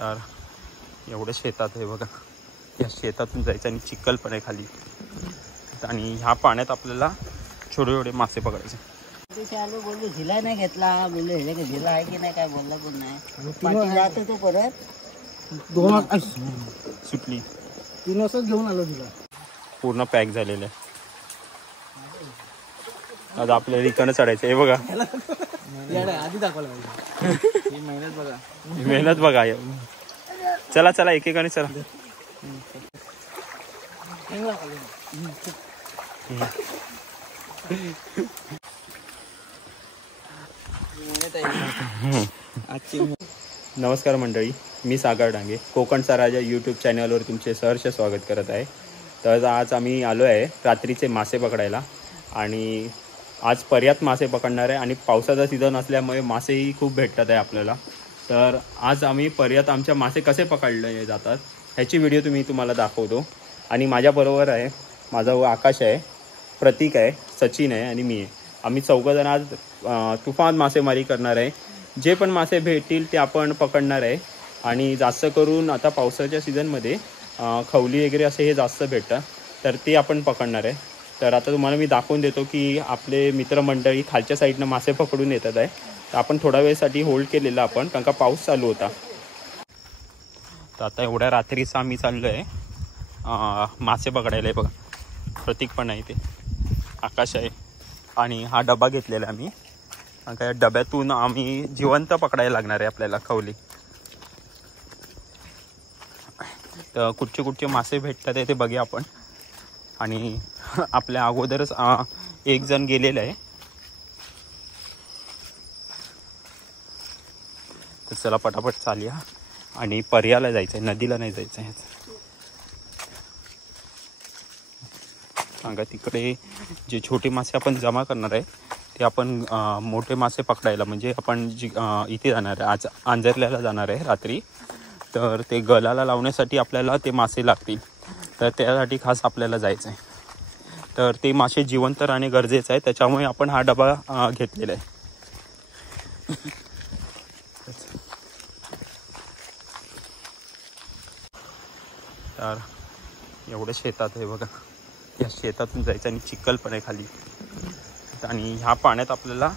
तर एवढं शेतात आहे बघा, या शेतातून जायचं आणि चिखल पण आहे खाली, आणि ह्या पाण्यात आपल्याला छोटे छोटे मासे पकडायचे. आलो बोललो झिला नाही घेतला, बोललो हे का झिला आहे की नाही काय बोलला पण नाही. जातो तो परत 2 सुटली, 3 वाजता घेऊन आलो तिला. पूर्ण पॅक झालेलं आहे. आता आपल्याला रिकाणं चढायचं आहे बघा. आधी दाखवलं पाहिजे. मेहनत बघा, मेहनत बघा. चला चला एकेकाने चला. नमस्कार मंडळी, मी सागर डांगे कोकणचा राजा यूट्यूब चॅनलवर तुमचे सहर्ष स्वागत करत आहे. तर आज आम्ही आलो आहे रात्रीचे मासे पकडायला, आणि आज पर्यात मासे पकडणार आहे. आणि पावसाचा सीझन असल्यामुळे मासेही खूप भेटतात आहे आपल्याला. तर आज आम्ही पर्यात आमच्या मासे कसे पकडले जातात ह्याची व्हिडिओ तुम्हाला दाखवतो. आणि माझ्याबरोबर आहे माझा आकाश आहे, प्रतीक आहे, सचिन आहे आणि मी आहे. आम्ही 4 जण आज तुफान मासेमारी करणार आहे. जे पण मासे भेटतील ते आपण पकडणार आहे. आणि जास्त करून आता पावसाच्या सीझनमध्ये खवली वगैरे असे हे जास्त भेटतात, तर ते आपण पकडणार आहे. तर आता तुम्हाला मी दाखवून देतो की आपले मित्रमंडळी खालच्या साईडनं मासे पकडून येतात आहे. तर आपण थोड्या वेळेसाठी होल्ड केलेला आपण, कारण का पाऊस चालू होता. तर आता एवढ्या रात्रीचं आम्ही चाललो आहे मासे पकडायला आहे बघा. प्रतीक पण आहे, ते आकाश आहे, आणि हा डबा घेतलेला आम्ही. त्या डब्यातून आम्ही जिवंत पकडायला लागणार आहे आपल्याला खवली. तर कुठचे मासे भेटतात ते बघूया आपण. आणि आपल्या अगोदरच एक जण गेलेला आहे, तर चला पटापट चालूया. आणि पर्याला जायचं आहे, नदीला नाही जायचं आहे. सांगा तिकडे जे छोटे मासे आपण जमा करणार आहे ते आपण मोठे मासे पकडायला, म्हणजे आपण इथे जाणार आहे आज आंजरल्याला जाणार आहे रात्री. तर ते गलाला लावण्यासाठी आपल्याला ते मासे लागतील, तर त्यासाठी खास आपल्याला जायचं आहे. तर ते मासे जिवंत राहणे गरजेचं आहे, त्याच्यामुळे आपण हा डबा घेतलेला आहे. तर एवढं शेतात आहे बघा, या शेतातून जायचं आणि चिखल पण आहे खाली, आणि ह्या पाण्यात आपल्याला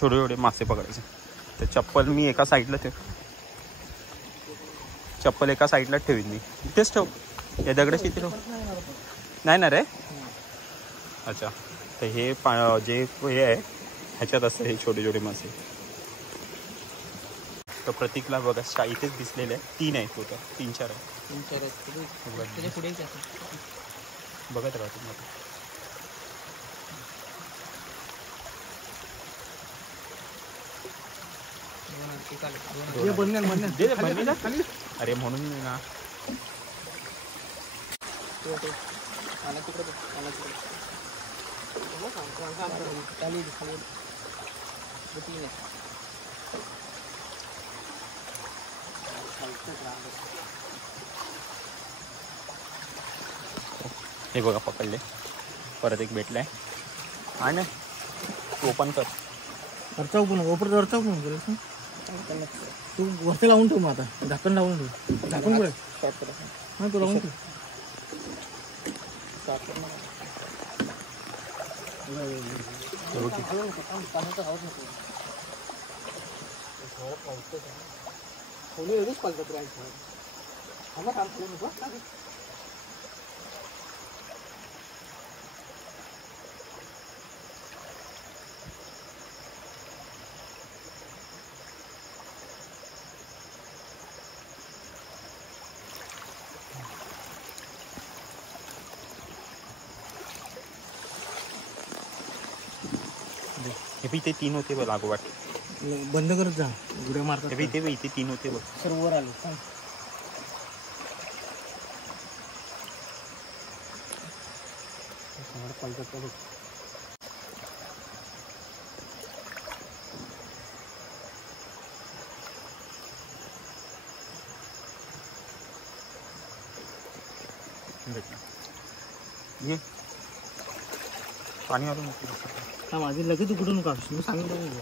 छोटे छोटे मासे पकडायचे. तर चप्पल मी एका साईडला चप्पल एका साईडला ठेवीन मी, इथेच ठेव, या दगडाशी इथे ठेव. नाही ना रे. अच्छा, तर हे जे हे आहे ह्याच्यात असतं हे छोटे छोटे मासे. तर प्रतीकला बघा इथेच दिसलेले आहे, 3 आहेत होतं, 3-4 आहे. बघत राहा तुम्हाला. अरे म्हणून ना हे बघा पकडले, परत एक भेटलाय. आणि ओपन कर, वरचा ओपन तू वरती लावून ठेव. मग आता झाकण लावून ठेव, झाकण पुढे हां तू लावून ठेव. हे इथे 3 होते बघ लागोवाट. बंद करत जा, उड्या मारतात. इथे 3 होते बघ. सर वर आलो. ये पाणी आलं माझे लगेच उघडून काढ, मी सांगितलं.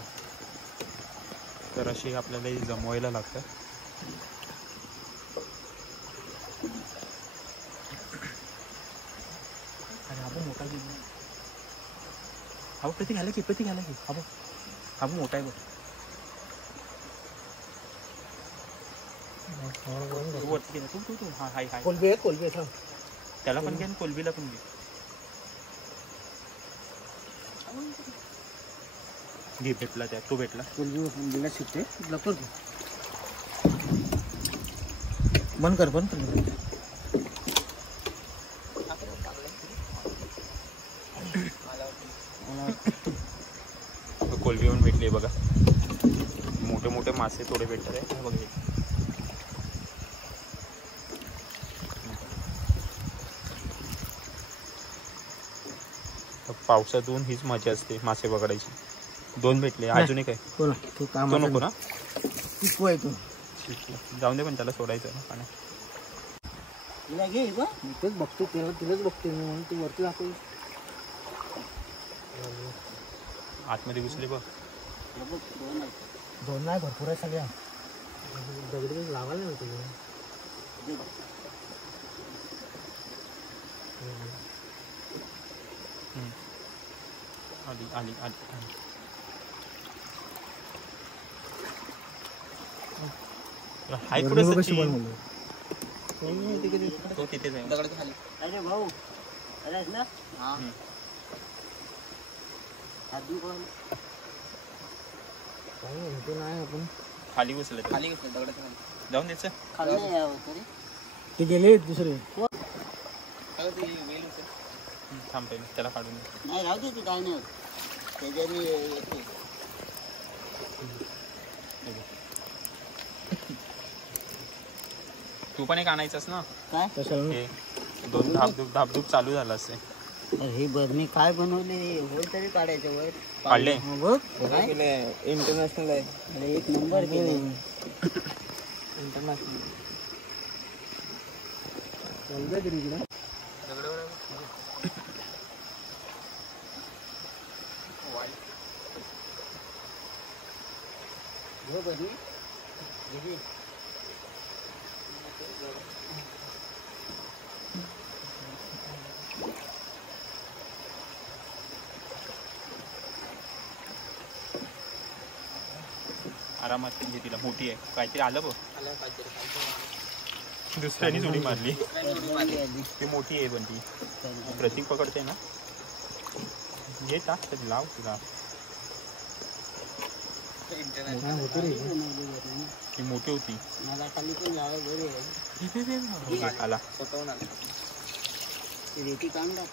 तर असे आपल्याला जमवायला लागतं. आपण मोठा घेऊ. हा बघ प्रतीक आला की हा बघ मोठा आहे बघ. वरती गेला तू हा हाय हाय. कोलबी आहे थांब. त्याला पण घे आणि कोलबीला पण घे. भेटला त्या तो भेटला. कोलबीला शिकते लवकर तू. बंद कर. कोलबी पण भेटली बघा. मोठे मोठे मासे थोडे भेटतात आहे बघ. पावसातून हीच मजा असते मासे पकडायची. 2 भेटले अजून एक आहे. तो नको ना पिकू आहे तो. जाऊन दे पण त्याला सोडायचं ना पाण्यात. तिला घे बा. तेच बघतो तिलाच बघते मी म्हणून तू वरती दाखव. आतमध्ये घुसले बघ. दोन नाही भरपूर आहे सगळ्या. दगडी लावायला नव्हतं. आली हाय कुठे सचिन? तो तिथेच आहे. अरे भाऊ अरे ना नाही आपण खाली घुसले दगडाच्या. जाऊन द्यायचं. ते गेले दुसरे. थांब पहिले त्याला काढून. नाही राहू दे तू काय नाही त्याच्याने येते. तू पण एक आणायचंस ना. काय हे 2 धापधूप चालू झाला असे. ही बरणी काय बनवली होय तरी काढायचं वर काढले बघ. इंटरनॅशनल आहे. अरे 1 नंबर केले. इंटरनॅशनल हो बरणी घे. आरामात म्हणजे तिला मोठी आहे काहीतरी आलं बघ. दुसऱ्यानी उडी मारली. ती मोठी आहे पण ती प्रतीक पकडते ना. हे टाक तरी लाव तुला. ती मोठी होती. मला खाली पण जावं बरे आला. रेती कांदा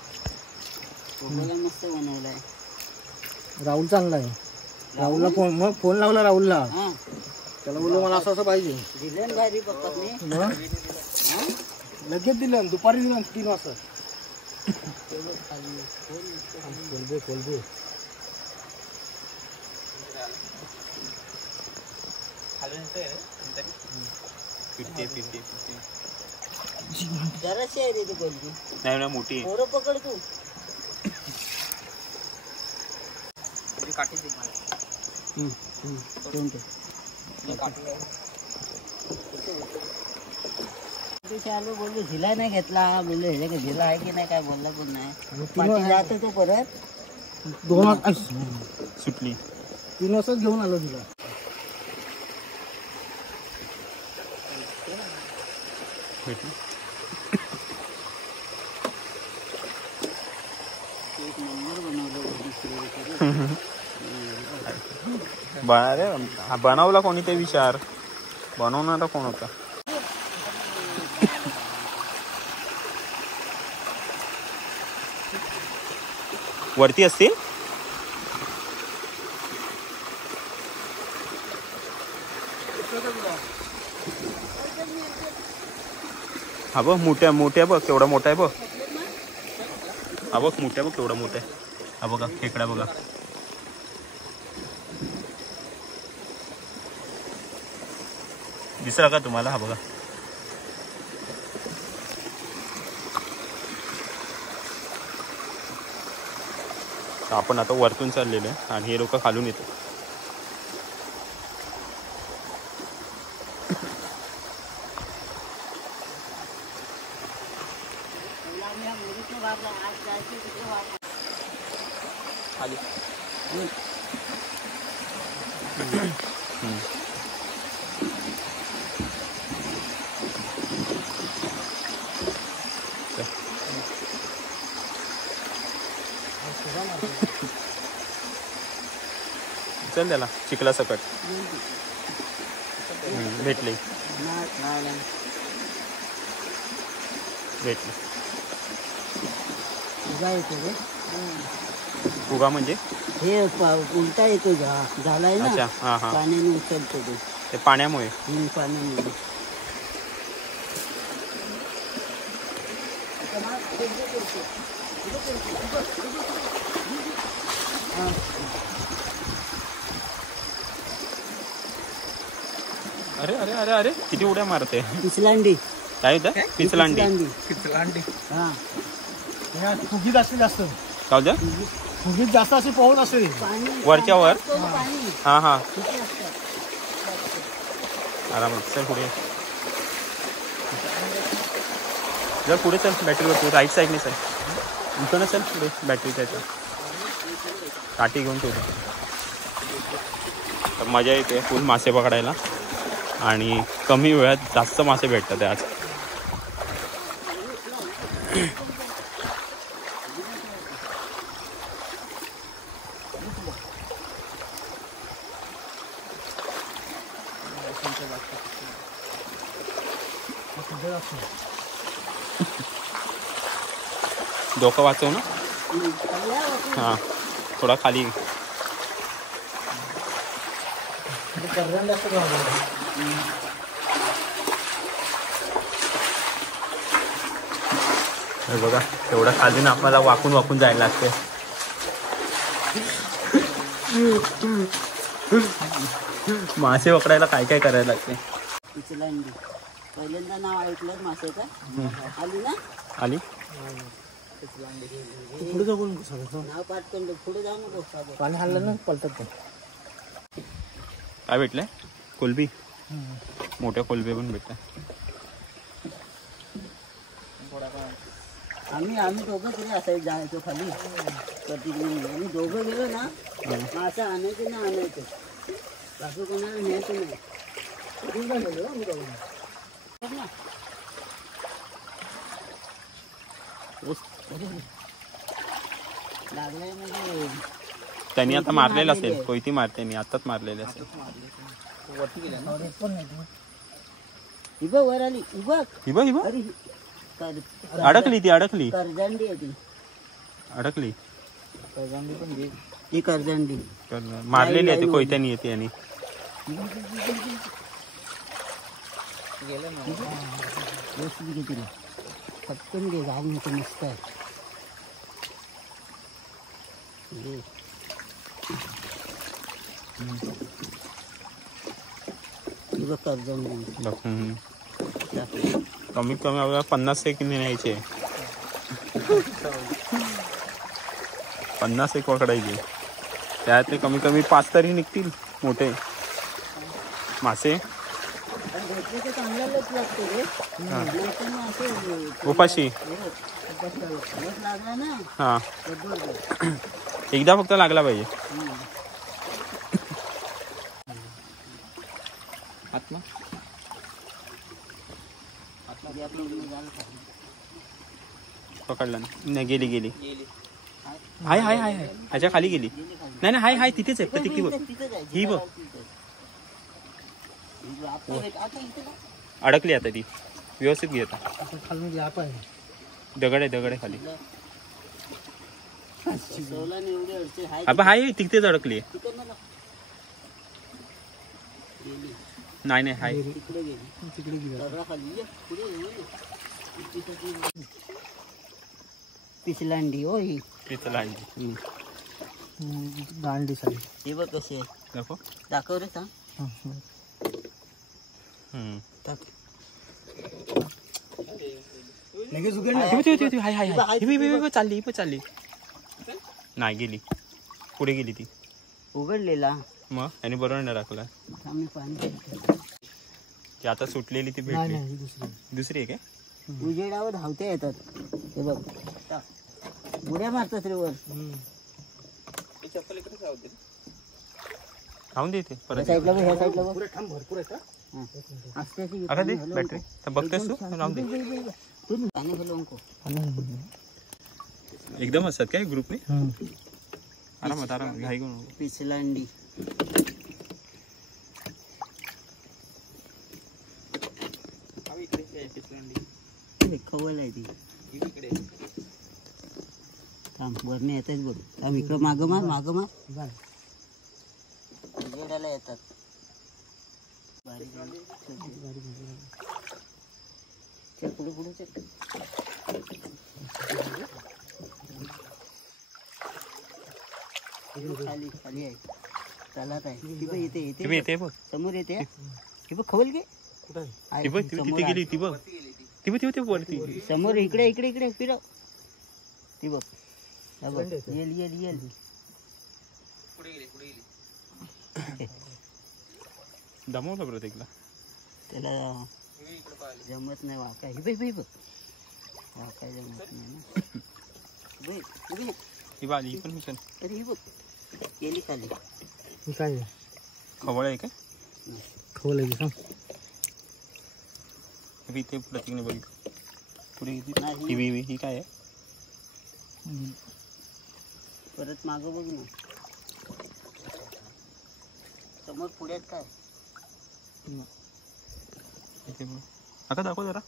कोकोला मस्त बनवलाय. राहुल चांगला आहे. राहुलला फोन लावला राहुलला. हा त्याला बोललो मला असं पाहिजे. दिलं भारी पप्पा मी लगेच दिलं. दुपारी दिलं 3 वाजता. कोलबे जराशी आहे रे ती कोलबी. नाही ना मोठी आहे. पोरं पकड तू. आलो बोललो झिला नाही घेतला. बोललो हे का झिला आहे की नाही काय बोलला पण नाही. पाठी जातो तो परत 2 वाजता सुटली. 3 वाजताच घेऊन आलो तिला. भेटली. 1 नंबर बनवलं. अरे बनवला कोणी ते विचार. बनवणारा कोण होता. वरती असतील. हा बघ मोठ्या बघ केवढा मोठा आहे बघ. हा बघ मोठ्या बघ केवढा मोठा आहे. हा बघा खेकडा बघा. दिसला का तुम्हाला. हा बघा आपण आता वरतून चाललेलो आहे आणि हे लोक खालून येतात. खाली चल त्याला चिखला सकट भेटली भेटली उगा म्हणजे हे उलटा येतो झालाय ना अच्छा हा हा पाण्याने उचलतो ते पाण्यामुळे पाण्याने अरे अरे अरे अरे किती उड्या मारते पिचलांडी काय होतं पिचलांडी हा फुगीत असते जास्त काय होतं फुगीत जास्त असे पोहत असते वरच्या वर पाणी हा हा किती असतात आरामात चल पुढे जर पुढे चल बॅटरीवर तू राईट साईडने चल इकडनं चल पुढे बॅटरीच्या याच्या काठी घेऊन ठेवतो तर मजा येते फुल मासे पकडायला आणि कमी वेळात जास्त मासे भेटतात आज डोकं वाचव ना हां थोडा खाली हे बघा तेवढा खाली ना आपल्याला वाकून वाकून जायला लागते मासे पकडायला काय काय करायला लागते पिचलांडी पहिल्यांदा नाव ऐकलं मासेचं आली ना आली पुढे जाऊन नाव पाठ करून पुढे जाऊ नको पाणी हल्लं ना पलटत ते काय भेटलंय कोलबी मोठ्या कोलबी पण भेटल्या आम्ही दोघं तरी असायचं जायचो खाली प्रतिदिन आम्ही दोघं गेलो ना मासा आणायचं ना आणायचं बाकी कोणाला न्यायचं नाही लागलाय म्हणजे त्यांनी आता मारलेलं असेल कोयती मारते आताच मारलेले असेल इबा वर आली उभा हिबा हिबा अरे अडकली ती अडकली करजंडी आहे ती अडकली करजंडी पण घे ही करजंडी मारलेली आहे ती कोयत्यानी येते आणि घे तिला पटकन घे घाल नको मस्त आहे तुझं करजंडी कमीत कमी आपल्याला 50 एक न्यायचे 50 एक पकडायचे त्यातले कमी कमी 5 तरी निघतील मोठे मासे उपाशी हा एकदा फक्त लागला पाहिजे पकडला नाही गेली गेली हाय हाय हाय हाय ह्याच्या खाली गेली नाही नाही हाय हाय तिथेच आहे ती बघ ही बघ अडकली आता ती व्यवस्थित घे आता दगड आहे खाली आपण हाय तिथेच अडकली नाही नाही हाय पिचलांडी हो ही पिचलांडी दांडी साडी ही बघ कशी आहे दाखव दाखव रे सांग लगेच उघड हाय हाय हाय चालली चालली नाही गेली पुढे गेली ती उघडलेला मग आणि बरोबर नाही राखला आम्ही पाणी ती आता सुटलेली ती भेटली दुसरी आहे काय उजेडावर धावते येतात हे बघ उड्या मारतात रे वर. चप्पल इकडेच राहू दे. राहून दे इथे ह्या परत. साईडला बघ, ह्या साईडला बघ. भरपूर आहे का? हा. असते अशी अगं दे हलवून बॅटरी. तर बघतेस तू राहून दे. पाणी हलवून को. एकदम असतात काय ग्रुपने. आरामात आरामात घाई करू नको. पिसलांडी. खवल आहे ती. थांब वरने येत आहेत बघ. थांब इकडं मागं मार, मागं मार. उजेडाला येतात. चल पुढे पुढे चल. खाली खाली आहे. चालत आहे ती बघ. येते ती येते येते बघ. समोर येते. ती बघ खवल घे. ती बघ तिथे गेली. ती बघ ती बघ ती वरती. समोर इकडे इकडे इकडे फिरव. ती बघ. हा बघ. येल येल येल. दमवलं प्रत्येकला. त्याला जमत नाही वाका. ही बघ बघ. वाका जमत नाही ना. बघ ही बाली पण मिशन अरे ही बघ. गेली खाली. काय आहे? खवळ आहे काय. खवल आहे का? इथे प्रतीकने बघितलं. पुढे नाही. ही काय आहे. परत मागं बघ ना. समोर पुढ्यात काय. इथे बघ. आता दाखव जरा.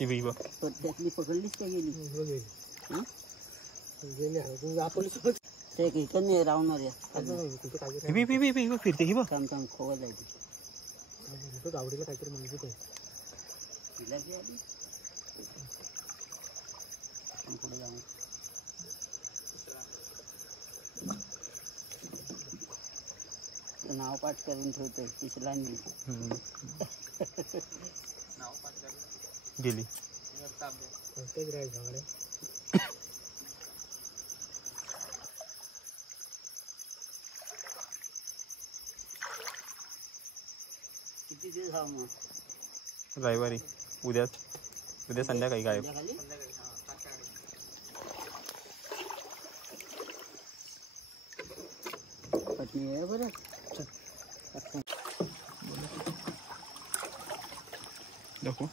ही बघ. त्यातली पकडलीच का गेली. ते इकडे राहणार या. ही फिरते. ही बघ. काम काम खोवल आहे ती. आवडीला काहीतरी माहिती आहे. तिला बी आली. पुढे जाऊ. नाव पाठ करून ठेवतोय. पिसलांडी गेली. किती दिवस जाऊ मग. रविवारी. उद्या संध्याकाळी गायब. पत्नी आहे बरं. दाखव.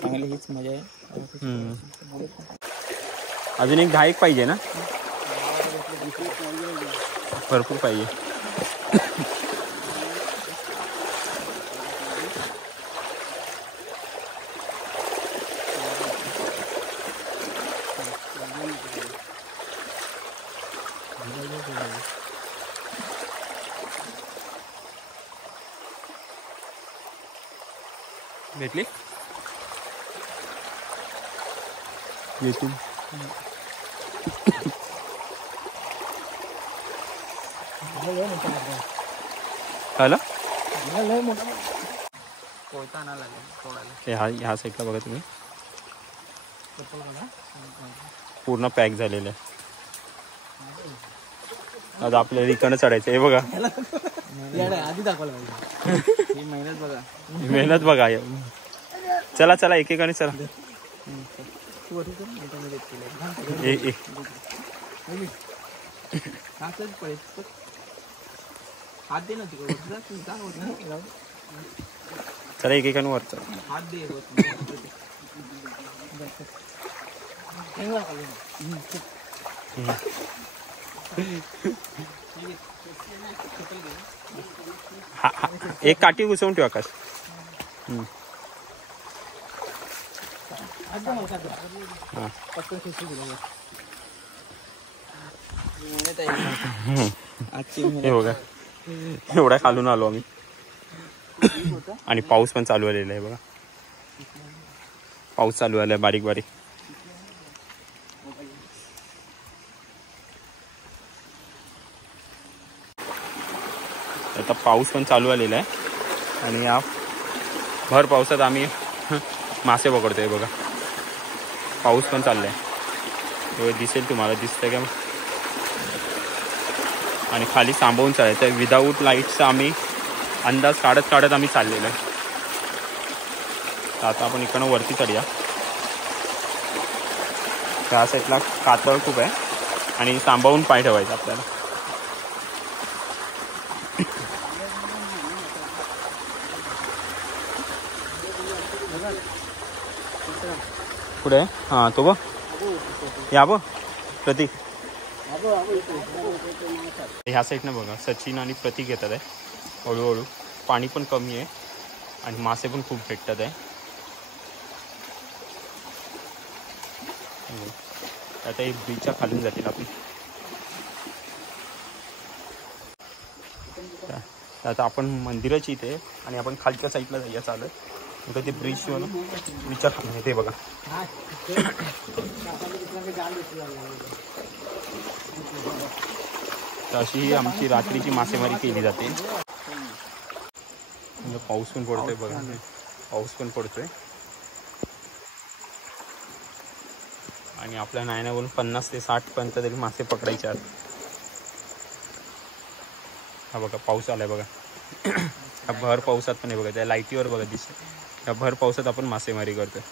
चांगली हीच मजा आहे. अजून एक 10 एक पाहिजे ना. भरपूर पाहिजे. भेटली. येतील. हॅलो. ह्या साईडला बघा तुम्ही. पूर्ण पॅक झालेलं आहे. आता आपल्याला इकडनं चढायचं. हे बघा. आधी दाखवलं पाहिजे. मेहनत बघा. मेहनत बघा. चला चला एकेकाने चला. हात दे ना तिकडे. चला एकेकाने वर चला. हात दे. एक काठी घुसवून ठेव आकाश. हे बघा. एवढा खालून आलो आम्ही. आणि पाऊस पण चालू आलेला आहे बघा. पाऊस चालू आलाय बारीक बारीक. आता पाऊस पण चालू आलेला आहे आणि या भर पावसात आम्ही मासे पकडतोय बघा. पाऊस पण चाललाय. दिसेल तुम्हाला, दिसतं का? आणि खाली सांभाळून चालायचं. विदाऊट लाईटचा आम्ही अंदाज काढत आम्ही चाललेलो आहे. तर आता आपण इकडनं वरती चढूया. त्या साईडला कातळ खूप आहे आणि सांभाळून पाय ठेवायचा आपल्याला. पुढे हां तो बघ, या बघ प्रतीक. ह्या साईडनं बघा सचिन आणि प्रतीक येतात आहे हळूहळू. पाणी पण कमी आहे आणि मासे पण खूप भेटतात आहे. आता एक ब्रिजच्या खालून जातील आपण. आता आपण मंदिराची इथे आणि आपण खालच्या साईडला जाऊया चालत. नंतर ते ब्रिजवर ब्रिजच्या खाली ते बघा. तर अशी ही आमची रात्रीची मासेमारी केली जाते. पाऊस पण पडतोय बघा, पाऊस पण पडतोय. आणि आपल्या नायनावरून 50 ते 60 पर्यंत तरी मासे पकडायचे आहेत. हा बघा पाऊस आलाय बघा. हा भर पावसात पण आहे बघा, त्या लाईटीवर बघा दिसत. त्या भर पावसात आपण मासेमारी करतोय.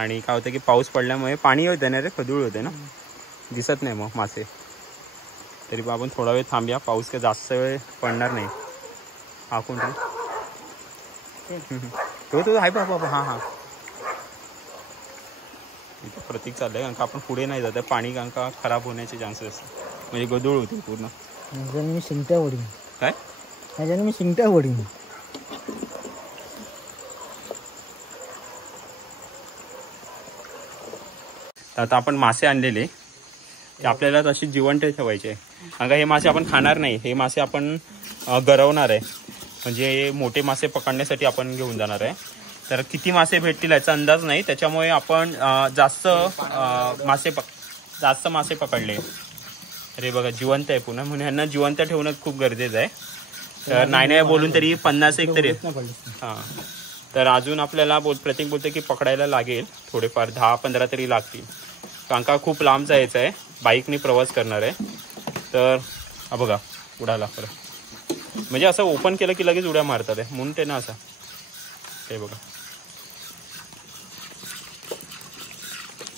आणि काय होतं की पाऊस पडल्यामुळे पाणी होतं ना रे, खदूळ होते ना, दिसत नाही मग मासे. तरी पण आपण थोडा वेळ थांबूया, पाऊस काय जास्त वेळ पडणार नाही. हा कोण तो आहे बाबा. हां हां इथं प्रतीक चाललंय, कारण का आपण पुढे नाही जात. पाणी कारण का खराब होण्याचे चान्सेस असतात, म्हणजे गदूळ होते पूर्ण. मी शिंगट्या वडीन काय ह्याच्यानं मी शिंगट्या वडीन. आता आपण मासे आणलेले ते आपल्याला तशी जिवंत ठेवायचे. कारण का हे मासे आपण खाणार नाही, हे मासे आपण गरवणार आहे. म्हणजे मोठे मासे पकडण्यासाठी आपण घेऊन जाणार आहे. तर किती मासे भेटतील याचा अंदाज नाही, त्याच्यामुळे आपण जास्त मासे पकडले. अरे बघा जिवंत आहे पुन्हा, म्हणून ह्यांना जिवंत ठेवणं खूप गरजेचं आहे. तर नाही बोलून तरी 50 एक तरी. हां तर अजून आपल्याला प्रतीक बोलते की पकडायला लागेल थोडेफार 10-15 तरी लागतील. कारण का खूप लांब जायचं आहे, बाईकने प्रवास करणार आहे. तर हा बघा उडाला खरं, म्हणजे असं ओपन केलं की लगेच उड्या मारतात आहे म्हणून ते ना असं. ते बघा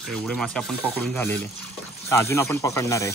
एवढे मासे आपण पकडून झालेले. तर अजून आपण पकडणार आहे.